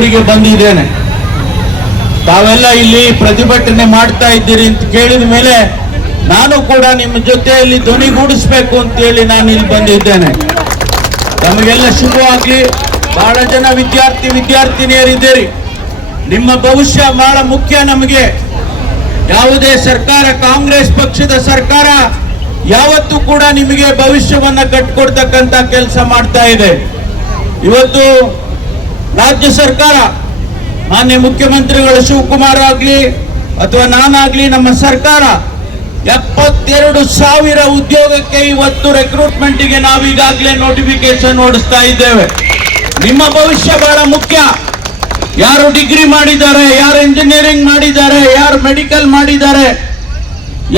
ಬೆಂಗಳೂರಿಗೆ ಬಂದಿದ್ದೇನೆ. ತಾವೆಲ್ಲ ಇಲ್ಲಿ ಪ್ರತಿಭಟನೆ ಮಾಡ್ತಾ ಇದ್ದೀರಿ ಅಂತ ಕೇಳಿದ ಮೇಲೆ ನಾನು ಕೂಡ ನಿಮ್ಮ ಜೊತೆಯಲ್ಲಿ ಧ್ವನಿಗೂಡಿಸ್ಬೇಕು ಅಂತೇಳಿ ನಾನು ಇಲ್ಲಿ ಬಂದಿದ್ದೇನೆ. ನಮಗೆಲ್ಲ ಶುಭವಾಗ್ಲಿ. ಬಹಳ ಜನ ವಿದ್ಯಾರ್ಥಿನಿಯರಿದ್ದೀರಿ. ನಿಮ್ಮ ಭವಿಷ್ಯ ಬಹಳ ಮುಖ್ಯ ನಮಗೆ. ಯಾವುದೇ ಸರ್ಕಾರ, ಕಾಂಗ್ರೆಸ್ ಪಕ್ಷದ ಸರ್ಕಾರ ಯಾವತ್ತೂ ಕೂಡ ನಿಮಗೆ ಭವಿಷ್ಯವನ್ನ ಕಟ್ಟಿಕೊಡ್ತಕ್ಕಂತ ಕೆಲಸ ಮಾಡ್ತಾ ಇದೆ. ಇವತ್ತು ರಾಜ್ಯ ಸರ್ಕಾರ, ಮಾನ್ಯ ಮುಖ್ಯಮಂತ್ರಿಗಳು ಶಿವಕುಮಾರ್ ಆಗ್ಲಿ ಅಥವಾ ನಾನಾಗ್ಲಿ, ನಮ್ಮ ಸರ್ಕಾರ 72,000 ಉದ್ಯೋಗಕ್ಕೆ ಇವತ್ತು ರೆಕ್ರೂಟ್ಮೆಂಟ್ಗೆ ನಾವೀಗಾಗಲೇ ನೋಟಿಫಿಕೇಶನ್ ಓಡಿಸ್ತಾ ಇದ್ದೇವೆ. ನಿಮ್ಮ ಭವಿಷ್ಯ ಬಹಳ ಮುಖ್ಯ. ಯಾರು ಡಿಗ್ರಿ ಮಾಡಿದ್ದಾರೆ, ಯಾರು ಇಂಜಿನಿಯರಿಂಗ್ ಮಾಡಿದ್ದಾರೆ, ಯಾರು ಮೆಡಿಕಲ್ ಮಾಡಿದ್ದಾರೆ,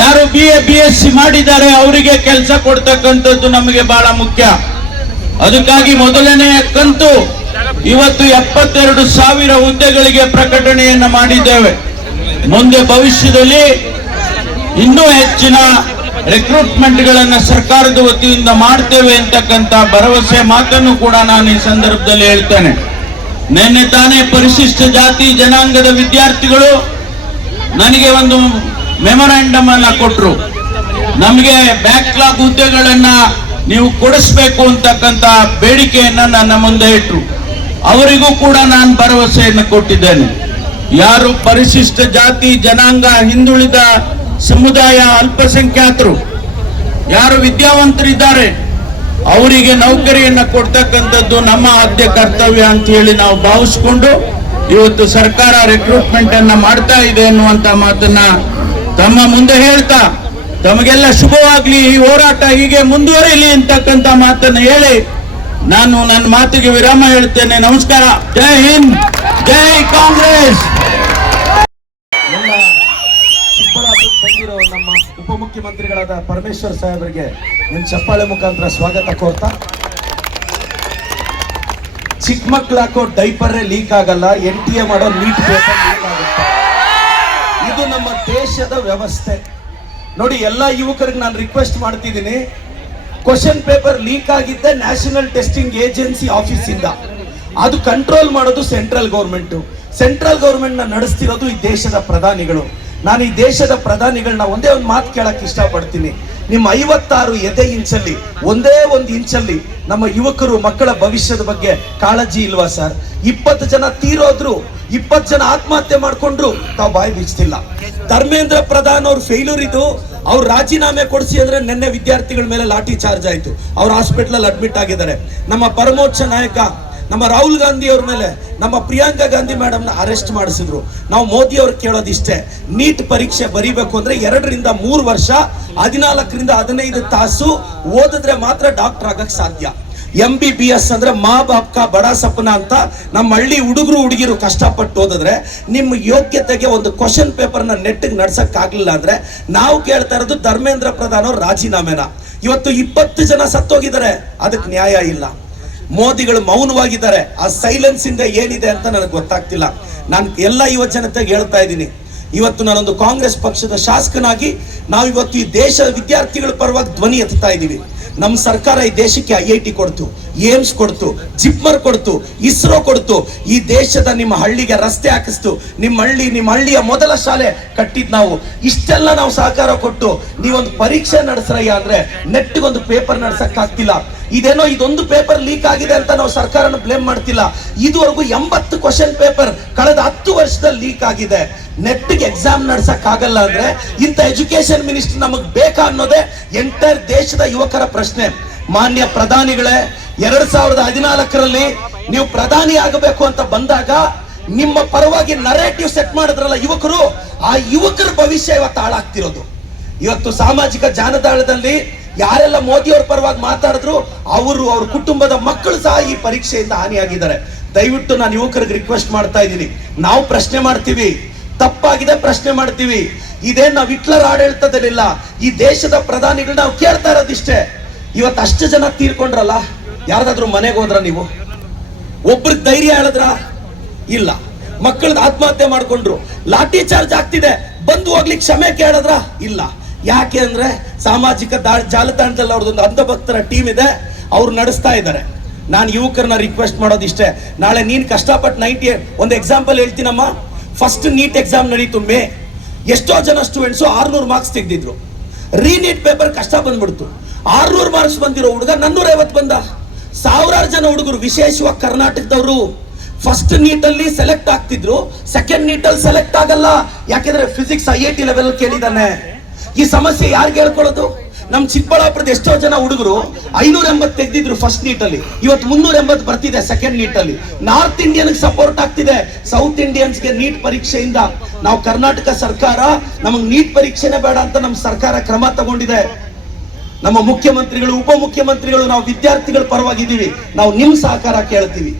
ಯಾರು BA BSc ಮಾಡಿದ್ದಾರೆ, ಅವರಿಗೆ ಕೆಲಸ ಕೊಡ್ತಕ್ಕಂಥದ್ದು ನಮಗೆ ಬಹಳ ಮುಖ್ಯ. ಅದಕ್ಕಾಗಿ ಮೊದಲನೆಯ ಕಂತು ಇವತ್ತು 72,000 ಹುದ್ದೆಗಳಿಗೆ ಪ್ರಕಟಣೆಯನ್ನ ಮಾಡಿದ್ದೇವೆ. ಮುಂದೆ ಭವಿಷ್ಯದಲ್ಲಿ ಇನ್ನೂ ಹೆಚ್ಚಿನ ರೆಕ್ರೂಟ್ಮೆಂಟ್ಗಳನ್ನು ಸರ್ಕಾರದ ವತಿಯಿಂದ ಮಾಡ್ತೇವೆ ಅಂತಕ್ಕಂಥ ಭರವಸೆ ಮಾತನ್ನು ಕೂಡ ನಾನು ಈ ಸಂದರ್ಭದಲ್ಲಿ ಹೇಳ್ತೇನೆ. ನಿನ್ನೆ ತಾನೇ ಪರಿಶಿಷ್ಟ ಜಾತಿ ಜನಾಂಗದ ವಿದ್ಯಾರ್ಥಿಗಳು ನನಗೆ ಒಂದು ಮೆಮೊರಾಂಡಮ್ ಅನ್ನ ಕೊಟ್ಟರು. ನಮಗೆ ಬ್ಯಾಕ್ಲಾಗ್ ಹುದ್ದೆಗಳನ್ನ ನೀವು ಕೊಡಿಸ್ಬೇಕು ಅಂತಕ್ಕಂಥ ಬೇಡಿಕೆಯನ್ನ ನನ್ನ ಮುಂದೆ ಇಟ್ಟರು. ಅವರಿಗೂ ಕೂಡ ನಾನು ಭರವಸೆಯನ್ನು ಕೊಟ್ಟಿದ್ದೇನೆ. ಯಾರು ಪರಿಶಿಷ್ಟ ಜಾತಿ ಜನಾಂಗ, ಹಿಂದುಳಿದ ಸಮುದಾಯ, ಅಲ್ಪಸಂಖ್ಯಾತರು, ಯಾರು ವಿದ್ಯಾವಂತರಿದ್ದಾರೆ, ಅವರಿಗೆ ನೌಕರಿಯನ್ನ ಕೊಡ್ತಕ್ಕಂಥದ್ದು ನಮ್ಮ ಆದ್ಯ ಕರ್ತವ್ಯ ಅಂತ ಹೇಳಿ ನಾವು ಭಾವಿಸಿಕೊಂಡು ಇವತ್ತು ಸರ್ಕಾರ ರಿಕ್ರೂಟ್ಮೆಂಟ್ ಅನ್ನ ಮಾಡ್ತಾ ಇದೆ ಅನ್ನುವಂತ ಮಾತನ್ನ ತಮ್ಮ ಮುಂದೆ ಹೇಳ್ತಾ, ತಮಗೆಲ್ಲ ಶುಭವಾಗ್ಲಿ, ಈ ಹೋರಾಟ ಹೀಗೆ ಮುಂದುವರಿಲಿ ಅಂತಕ್ಕಂಥ ಮಾತನ್ನ ಹೇಳಿ ನಾನು ನನ್ನ ಮಾತಿಗೆ ವಿರಾಮ ಹೇಳ್ತೇನೆ. ನಮಸ್ಕಾರ. ಜೈ ಹಿಂದ್, ಜೈ ಕಾಂಗ್ರೆಸ್. ಬಂದಿರೋ ನಮ್ಮ ಉಪಮುಖ್ಯಮಂತ್ರಿಗಳಾದ ಪರಮೇಶ್ವರ್ ಸಾಹೇಬರಿಗೆ ನಿಮ್ಮ ಚಪ್ಪಾಳೆ ಮುಖಾಂತರ ಸ್ವಾಗತ ಕೋರ್ತಾ, ಚಿಕ್ಕ ಮಕ್ಳು ಹಾಕೋ ಡೈಪರ್ ಲೀಕ್ ಆಗಲ್ಲ, NTA ಮಾಡೋ ನೀಟ್ ಪೇಪರ್ ಲೀಕ್ ಆಗುತ್ತೆ. ಇದು ನಮ್ಮ ದೇಶದ ವ್ಯವಸ್ಥೆ. ನೋಡಿ, ಎಲ್ಲ ಯುವಕರಿಗೆ ನಾನು ರಿಕ್ವೆಸ್ಟ್ ಮಾಡ್ತಿದ್ದೀನಿ, ಕ್ವಶನ್ ಪೇಪರ್ ಲೀಕ್ ಆಗಿದ್ದೆ ನ್ಯಾಷನಲ್ ಟೆಸ್ಟಿಂಗ್ ಏಜೆನ್ಸಿ ಆಫೀಸ್ ಇಂದ. ಅದು ಕಂಟ್ರೋಲ್ ಮಾಡೋದು ಸೆಂಟ್ರಲ್ ಗೌರ್ಮೆಂಟ್. ಸೆಂಟ್ರಲ್ ಗೌರ್ಮೆಂಟ್ ನ ನಡೆಸ್ತಿರೋದು ಈ ದೇಶದ ಪ್ರಧಾನಿಗಳು. ನಾನು ಈ ದೇಶದ ಪ್ರಧಾನಿಗಳನ್ನ ಒಂದೇ ಒಂದು ಮಾತು ಕೇಳಕ್ ಇಷ್ಟಪಡ್ತೀನಿ. ನಿಮ್ಮ 56 ಎದೆ ಇಂಚಲ್ಲಿ ಒಂದೇ ಒಂದು ಇಂಚಲ್ಲಿ ನಮ್ಮ ಯುವಕರು ಮಕ್ಕಳ ಭವಿಷ್ಯದ ಬಗ್ಗೆ ಕಾಳಜಿ ಇಲ್ವಾ ಸರ್? 20 ಜನ ತೀರೋದ್ರು, 20 ಜನ ಆತ್ಮಹತ್ಯೆ ಮಾಡ್ಕೊಂಡ್ರು, ತಾವು ಬಾಯಿ ಬೀಚ್ತಿಲ್ಲ. ಧರ್ಮೇಂದ್ರ ಪ್ರಧಾನ್ ಅವ್ರ ಫೇಲ್ಯೂರ್ ಇದು. ಅವ್ರು ರಾಜೀನಾಮೆ ಕೊಡಿಸಿ ಅಂದ್ರೆ ನಿನ್ನೆ ವಿದ್ಯಾರ್ಥಿಗಳ ಮೇಲೆ ಲಾಠಿ ಚಾರ್ಜ್ ಆಯ್ತು. ಅವ್ರು ಹಾಸ್ಪಿಟಲ್ ಅಡ್ಮಿಟ್ ಆಗಿದ್ದಾರೆ. ನಮ್ಮ ಪರಮೋಚ್ಚ ನಾಯಕ ನಮ್ಮ ರಾಹುಲ್ ಗಾಂಧಿ ಅವ್ರ ಮೇಲೆ ನಮ್ಮ ಪ್ರಿಯಾಂಕಾ ಗಾಂಧಿ ಮೇಡಮ್ ನ ಅರೆಸ್ಟ್ ಮಾಡಿಸಿದ್ರು. ನಾವು ಮೋದಿ ಅವ್ರು ಕೇಳೋದಿಷ್ಟೇ, ನೀಟ್ ಪರೀಕ್ಷೆ ಬರೀಬೇಕು ಅಂದ್ರೆ 2 ರಿಂದ 3 ವರ್ಷ 14 ರಿಂದ 15 ತಾಸು ಓದಿದ್ರೆ ಮಾತ್ರ ಡಾಕ್ಟರ್ ಆಗಕ್ ಸಾಧ್ಯ. MBBS ಅಂದ್ರೆ ಮಾ ಬಾಪ್ ಕಾ ಬಡಾ ಸಪನ ಅಂತ ನಮ್ಮ ಹಳ್ಳಿ ಹುಡುಗರು ಹುಡುಗಿರು ಕಷ್ಟಪಟ್ಟು ಓದಿದ್ರೆ ನಿಮ್ಮ ಯೋಗ್ಯತೆಗೆ ಒಂದು ಕ್ವಶನ್ ಪೇಪರ್ ನ ನೆಟ್ಟಿಗೆ ನಡ್ಸಕ್ ಆಗ್ಲಿಲ್ಲ ಅಂದ್ರೆ ನಾವು ಕೇಳ್ತಾ ಇರೋದು ಧರ್ಮೇಂದ್ರ ಪ್ರಧಾನ್ ಅವ್ರ ರಾಜೀನಾಮೆನ. ಇವತ್ತು 20 ಜನ ಸತ್ತೋಗಿದ್ದಾರೆ, ಅದಕ್ಕೆ ನ್ಯಾಯ ಇಲ್ಲ. ಮೋದಿಗಳು ಮೌನವಾಗಿದ್ದಾರೆ. ಆ ಸೈಲೆನ್ಸ್ ಇಂದ ಏನಿದೆ ಅಂತ ನನಗೆ ಗೊತ್ತಾಗ್ತಿಲ್ಲ. ನಾನು ಎಲ್ಲ ಯುವ ಜನತೆಗೆ ಹೇಳ್ತಾ ಇದ್ದೀನಿ, ಇವತ್ತು ನಾನೊಂದು ಕಾಂಗ್ರೆಸ್ ಪಕ್ಷದ ಶಾಸಕನಾಗಿ ನಾವು ಇವತ್ತು ಈ ದೇಶದ ವಿದ್ಯಾರ್ಥಿಗಳ ಪರವಾಗಿ ಧ್ವನಿ ಎತ್ತಾ ಇದ್ದೀವಿ. ನಮ್ಮ ಸರ್ಕಾರ ಈ ದೇಶಕ್ಕೆ IIT ಕೊಡ್ತು, ಏಮ್ಸ್ ಕೊಡ್ತು, ಜಿಪ್ಮರ್ ಕೊಡ್ತು, ಇಸ್ರೋ ಕೊಡ್ತು. ಈ ದೇಶದ ನಿಮ್ಮ ಹಳ್ಳಿಗೆ ರಸ್ತೆ ಹಾಕಿಸ್ತು, ನಿಮ್ಮ ಹಳ್ಳಿಯ ಮೊದಲ ಶಾಲೆ ಕಟ್ಟಿದ್ ನಾವು. ಇಷ್ಟೆಲ್ಲ ನಾವು ಸಹಕಾರ ಕೊಟ್ಟು ನೀವೊಂದು ಪರೀಕ್ಷೆ ನಡೆಸ್ರಯ್ಯ ಅಂದ್ರೆ ನೆಟ್ಟಿಗೊಂದು ಪೇಪರ್ ನಡ್ಸಕ್ ಆಗ್ತಿಲ್ಲ. ಇದೇನೋ ಇದೊಂದು ಪೇಪರ್ ಲೀಕ್ ಆಗಿದೆ ಅಂತ ನಾವು ಸರ್ಕಾರನ ಬ್ಲೇಮ್ ಮಾಡ್ತಿಲ್ಲ. ಇದುವರೆಗೂ 80 ಕ್ವಶನ್ ಪೇಪರ್ ಕಳೆದ 10 ವರ್ಷದಲ್ಲಿ ಲೀಕ್ ಆಗಿದೆ. ನೆಟ್ಟಿಗೆ ಎಕ್ಸಾಮ್ ನಡ್ಸಕ್ ಆಗಲ್ಲ ಅಂದ್ರೆ ಇಂಥ ಎಜುಕೇಶನ್ ಮಿನಿಸ್ಟರ್ ನಮಗ್ ಬೇಕಾ ಅನ್ನೋದೇ ಎಂಟೈರ್ ದೇಶದ ಯುವಕರ ಪ್ರಶ್ನೆ. ಮಾನ್ಯ ಪ್ರಧಾನಿಗಳೇ, 2014ರಲ್ಲಿ ನೀವು ಪ್ರಧಾನಿ ಆಗಬೇಕು ಅಂತ ಬಂದಾಗ ನಿಮ್ಮ ಪರವಾಗಿ ನರೇಟಿವ್ ಸೆಟ್ ಮಾಡಿದ್ರಲ್ಲ ಯುವಕರು, ಆ ಯುವಕರ ಭವಿಷ್ಯ ಇವತ್ತು ಹಾಳಾಗ್ತಿರೋದು. ಇವತ್ತು ಸಾಮಾಜಿಕ ಜಾಲತಾಣದಲ್ಲಿ ಯಾರೆಲ್ಲ ಮೋದಿ ಅವ್ರ ಪರವಾಗಿ ಮಾತಾಡಿದ್ರು ಅವರು, ಅವ್ರ ಕುಟುಂಬದ ಮಕ್ಕಳು ಸಹ ಈ ಪರೀಕ್ಷೆಯಿಂದ ಹಾನಿಯಾಗಿದ್ದಾರೆ. ದಯವಿಟ್ಟು ನಾನು ಯುವಕರಿಗೆ ರಿಕ್ವೆಸ್ಟ್ ಮಾಡ್ತಾ ಇದ್ದೀನಿ, ನಾವು ಪ್ರಶ್ನೆ ಮಾಡ್ತೀವಿ, ತಪ್ಪಾಗಿದೆ ಪ್ರಶ್ನೆ ಮಾಡ್ತೀವಿ. ಇದೇನ್ ನಾವು ಹಿಟ್ಲರ್ ಆಡಳಿತದಲ್ಲಿಲ್ಲ, ಈ ದೇಶದ ಪ್ರಧಾನಿಗಳು ನಾವು ಕೇಳ್ತಾ ಇರೋದಿಷ್ಟೇ. ಇವತ್ತು ಅಷ್ಟು ಜನ ತೀರ್ಕೊಂಡ್ರಲ್ಲ, ಯಾರ್ದಾದ್ರು ಮನೆಗೆ ಹೋದ್ರ ನೀವು? ಒಬ್ರಿಗೆ ಧೈರ್ಯ ಹೇಳಿದ್ರ? ಇಲ್ಲ. ಮಕ್ಕಳದ ಆತ್ಮಹತ್ಯೆ ಮಾಡ್ಕೊಂಡ್ರು, ಲಾಠಿ ಚಾರ್ಜ್ ಆಗ್ತಿದೆ, ಬಂದು ಹೋಗ್ಲಿಕ್ಕೆ ಕ್ಷಮೆ ಕೇಳಿದ್ರ? ಇಲ್ಲ. ಯಾಕೆ ಅಂದ್ರೆ ಸಾಮಾಜಿಕ ಜಾಲತಾಣದಲ್ಲಿ ಅವ್ರದೊಂದು ಅಂಧಭಕ್ತರ ಟೀಮ್ ಇದೆ, ಅವ್ರು ನಡೆಸ್ತಾ ಇದ್ದಾರೆ. ನಾನು ಯುವಕರನ್ನ ರಿಕ್ವೆಸ್ಟ್ ಮಾಡೋದಿಷ್ಟೇ, ನಾಳೆ ನೀನ್ ಕಷ್ಟಪಟ್ಟು 98 ಒಂದು ಎಕ್ಸಾಂಪಲ್ ಹೇಳ್ತೀನಮ್ಮ. ಫಸ್ಟ್ ನೀಟ್ ಎಕ್ಸಾಮ್ ನಡೀತು ಮೇ, ಎಷ್ಟೋ ಜನ ಸ್ಟೂಡೆಂಟ್ಸು 600 ಮಾರ್ಕ್ಸ್ ತೆಗೆದಿದ್ರು. ರೀನೀಟ್ ಪೇಪರ್ ಕಷ್ಟ ಬಂದ್ಬಿಡ್ತು. 600 ಮಾರ್ಕ್ಸ್ ಬಂದಿರೋ ಹುಡುಗ 450 ಬಂದ. ಸಾವಿರಾರು ಜನ ಹುಡುಗರು, ವಿಶೇಷವಾಗಿ ಕರ್ನಾಟಕದವರು, ಫಸ್ಟ್ ನೀಟ್ ಅಲ್ಲಿ ಸೆಲೆಕ್ಟ್ ಆಗ್ತಿದ್ರು, ಸೆಕೆಂಡ್ ನೀಟ್ ಅಲ್ಲಿ ಸೆಲೆಕ್ಟ್ ಆಗಲ್ಲ. ಯಾಕೆಂದ್ರೆ ಫಿಸಿಕ್ಸ್ IIT ಲೆವೆಲ್ ಕೇಳಿದಾನೆ. ಈ ಸಮಸ್ಯೆ ಯಾರಿಗೆ ಹೇಳ್ಕೊಳ್ಳೋದು? ನಮ್ ಚಿಕ್ಕಬಳ್ಳಾಪುರದ ಎಷ್ಟೋ ಜನ ಹುಡುಗರು 580 ತೆಗೆದಿದ್ರು ಫಸ್ಟ್ ನೀಟ್ ಅಲ್ಲಿ, ಇವತ್ತು 380 ಬರ್ತಿದೆ ಸೆಕೆಂಡ್ ನೀಟ್ ಅಲ್ಲಿ. ನಾರ್ತ್ ಇಂಡಿಯನ್ ಸಪೋರ್ಟ್ ಆಗ್ತಿದೆ, ಸೌತ್ ಇಂಡಿಯನ್ಸ್ಗೆ ನೀಟ್ ಪರೀಕ್ಷೆಯಿಂದ. ನಾವು ಕರ್ನಾಟಕ ಸರ್ಕಾರ ನಮಗ್ ನೀಟ್ ಪರೀಕ್ಷೆನೇ ಬೇಡ ಅಂತ ನಮ್ಮ ಸರ್ಕಾರ ಕ್ರಮ ತಗೊಂಡಿದೆ. ನಮ್ಮ ಮುಖ್ಯಮಂತ್ರಿಗಳು, ಉಪಮುಖ್ಯಮಂತ್ರಿಗಳು, ನಾವು ವಿದ್ಯಾರ್ಥಿಗಳ ಪರವಾಗಿದ್ದೀವಿ. ನಾವು ನಿಮ್ ಸಹಕಾರ ಕೇಳ್ತೀವಿ.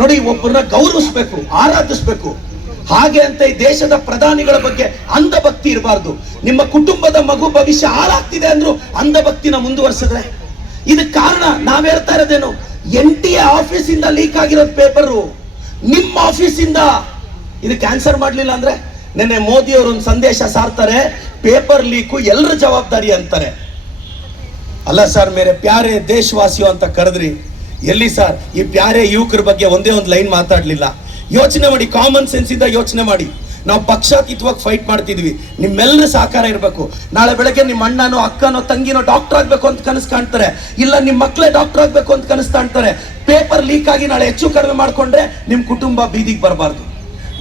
ನೋಡಿ, ಒಬ್ಬರನ್ನ ಗೌರವಿಸ್ಬೇಕು, ಆರಾಧಿಸ್ಬೇಕು. ಹಾಗೆ ಅಂತ ಈ ದೇಶದ ಪ್ರಧಾನಿಗಳ ಬಗ್ಗೆ ಅಂಧಭಕ್ತಿ ಇರಬಾರ್ದು. ನಿಮ್ಮ ಕುಟುಂಬದ ಮಗು ಭವಿಷ್ಯ ಹಾಳಾಗ್ತಿದೆ ಅಂದ್ರು ಅಂಧಭಕ್ತಿನ ಮುಂದುವರಿಸಿದ್ರೆ ಇದಕ್ಕೆ ಕಾರಣ ನಾವ್ ಹೇಳ್ತಾ ಇರೋದೇನು? NTA ಆಫೀಸಿಂದ ಲೀಕ್ ಆಗಿರೋದು ಪೇಪರು, ನಿಮ್ಮ ಆಫೀಸಿಂದ. ಇದಕ್ಕೆ ಆನ್ಸರ್ ಮಾಡ್ಲಿಲ್ಲ ಅಂದ್ರೆ ನಿನ್ನೆ ಮೋದಿ ಅವರು ಒಂದು ಸಂದೇಶ ಸಾರ್ತಾರೆ, ಪೇಪರ್ ಲೀಕು ಎಲ್ಲರ ಜವಾಬ್ದಾರಿ ಅಂತಾರೆ. ಅಲ್ಲ ಸರ್, ಮೇರೆ ಪ್ಯಾರೆ ದೇಶವಾಸಿಯೋ ಅಂತ ಕರೆದ್ರಿ. ಎಲ್ಲಿ ಸರ್ ಈ ಪ್ಯಾರೆ ಯುವಕರ ಬಗ್ಗೆ ಒಂದೇ ಒಂದು ಲೈನ್ ಮಾತಾಡ್ಲಿಲ್ಲ. ಯೋಚನೆ ಮಾಡಿ, ಕಾಮನ್ ಸೆನ್ಸ್ ಇಂದ ಯೋಚನೆ ಮಾಡಿ. ನಾವು ಪಕ್ಷಾತೀತವಾಗಿ ಫೈಟ್ ಮಾಡ್ತಿದ್ವಿ, ನಿಮ್ಮೆಲ್ಲರ ಸಹಕಾರ ಇರಬೇಕು. ನಾಳೆ ಬೆಳಗ್ಗೆ ನಿಮ್ಮ ಅಣ್ಣನೋ ಅಕ್ಕನೋ ತಂಗಿನೋ ಡಾಕ್ಟರ್ ಆಗ್ಬೇಕು ಅಂತ ಕನಸು ಕಾಣ್ತಾರೆ, ಇಲ್ಲ ನಿಮ್ಮ ಮಕ್ಕಳೇ ಡಾಕ್ಟರ್ ಆಗ್ಬೇಕು ಅಂತ ಕನಸು ಕಾಣ್ತಾರೆ. ಪೇಪರ್ ಲೀಕ್ ಆಗಿ ನಾಳೆ ಹೆಚ್ಚು ಕಡಿಮೆ ಮಾಡ್ಕೊಂಡ್ರೆ ನಿಮ್ ಕುಟುಂಬ ಬೀದಿಗೆ ಬರಬಾರ್ದು.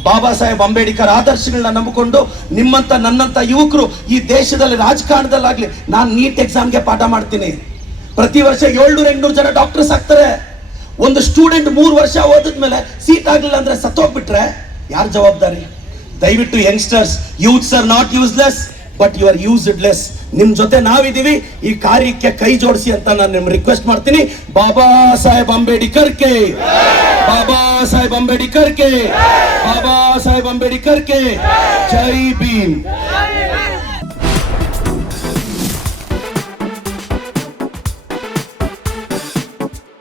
ಬಾಬಾ ಸಾಹೇಬ್ ಅಂಬೇಡ್ಕರ್ ಆದರ್ಶಗಳನ್ನ ನಂಬಿಕೊಂಡು ನಿಮ್ಮಂತ ನನ್ನಂತ ಯುವಕರು ಈ ದೇಶದಲ್ಲಿ ರಾಜಕಾರಣದಲ್ಲಾಗ್ಲಿ, ನಾನು ನೀಟ್ ಎಕ್ಸಾಮ್ಗೆ ಪಾಠ ಮಾಡ್ತೀನಿ. ಪ್ರತಿ ವರ್ಷ 700-800 ಜನ ಡಾಕ್ಟರ್ಸ್ ಆಗ್ತಾರೆ. ಒಂದು ಸ್ಟೂಡೆಂಟ್ 3 ವರ್ಷ ಓದಿದ್ಮೇಲೆ ಸೀಟ್ ಆಗ್ಲಿಲ್ಲ ಅಂದ್ರೆ ಸತ್ತೋಗ್ಬಿಟ್ರೆ ಯಾರ ಜವಾಬ್ದಾರಿ? ದಯವಿಟ್ಟು youngsters, youths are not useless but you are used less. ನಿಮ್ ಜೊತೆ ನಾವಿದೀವಿ, ಈ ಕಾರ್ಯಕ್ಕೆ ಕೈ ಜೋಡಿಸಿ ಅಂತ ನಾನು ನಿಮ್ಗೆ ರಿಕ್ವೆಸ್ಟ್ ಮಾಡ್ತೀನಿ. Baba Saheb Ambedkar K, Baba Saheb Ambedkar K, Baba Saheb Ambedkar K ಜೈ ಭೀಮ್.